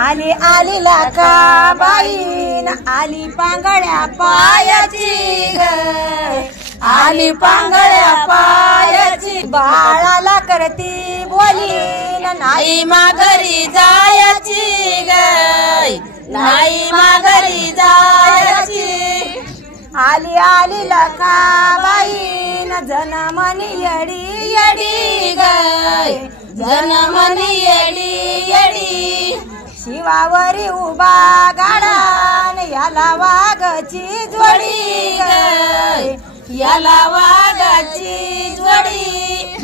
आली आली लाखाबाईन आली पांगळ्या पायाची ग आली पांगळ्या पायाची बाळाला करती बोलीन नाही माघारी जायची ग नाही माघारी जायची आली आली लाखाबाईन जनमनी येडी येडी ग जनमनी येडी येडी शिवावरी उभा गाडान याला वाघची जोडी याला वाघाची जोडी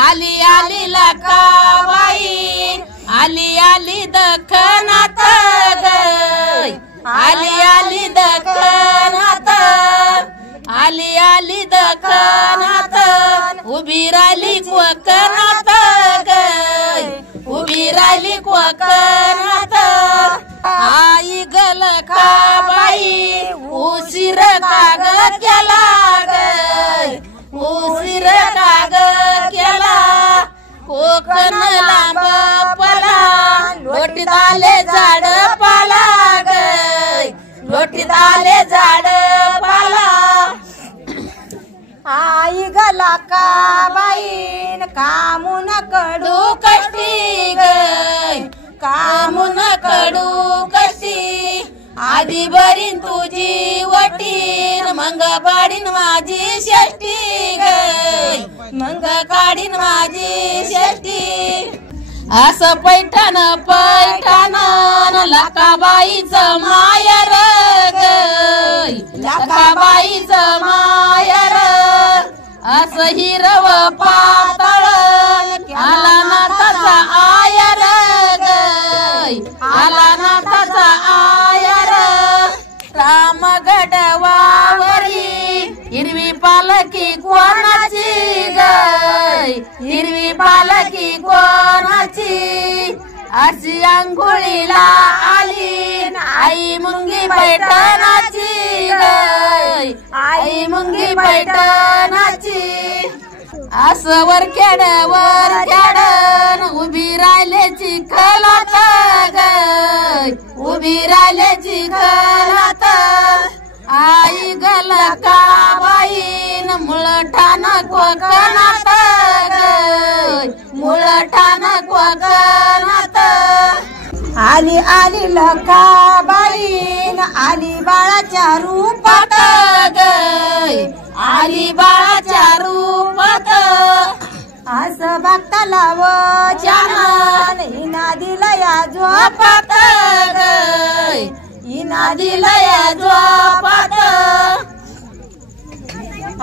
आली आली लाखाबाई आली आली दखनात ग आली आली दखनात आली आली दखनात उभी राहिली कोकणात ग उभी राहिली कोकणात आई गल खाबाई उशीर काग केला ग उशीर काग केला कोकण लांब पला लोटीत आले झाड पाला ग लोटीत आले झाड पाला आई गला का बाईन कामून कडू कष्टी ग कामून कडू कष्टी आधी बरीन तुझी वटीन मंग पाडीन माझी शेष्टी ग मंग काढीन माझी शेष्टी असं पैठण पैठण लाखाबाईचं मायर ग लाखाबाईचं मायर असं हिरव पातळ आला ना त्याचा आयर ग आला ना त्याचा आयर रामगड वावरी हिरवी पालखी कोणाची ग हिरवी पालखी कोणाची अशी अंघोळीला आली आई मुंगी पैठणाची ग आई मुंगी पैठणाची असं वर खेड उभी राहिले चिखलात ग उभी राहिले चिखलात आई गल का बाईन मुळठाण कोकणात ग मुळठाण कोकणात आली आली लखाबाईन आली बाळाच्या रूपात ग आली बाळाच्या रूपात असं बघता लाव छान हिना दिला या झोपात ग हिना दिला या झोपात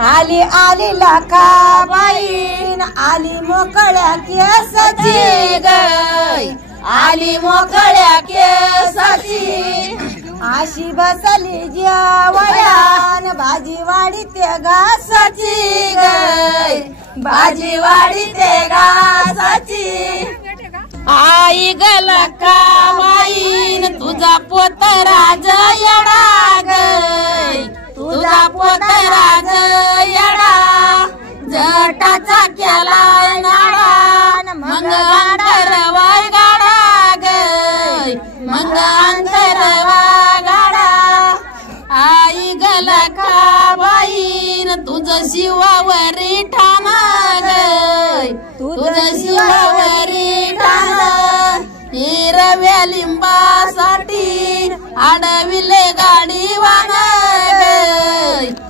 आली आली लाखाबाईन आली मोकळ्या केसाची ग आली मोकळ्या केसाची आशी बसली जेवयान भाजीवाडी ते घासाची ग भाजीवाडी ते घासाची आई गल खाबाईन तुझा पोत राज येडा ग तुझा पोत राज येडा जटाचा केला नाडा मग अंतरवा गाडा ग मग अंतरवा गाडा आई गल खाबाईन तुझ शिवावरी ठाण ग तुझ शिवावरी ठाण हिरव्या लिंबासाठी आडविले गाडी वान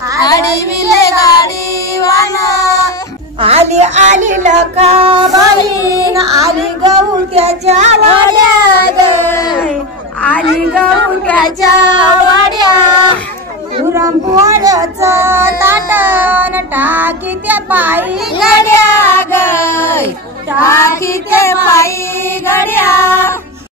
आडविले गाडी वान आली आली लखाबाईन आली गहू त्याच्या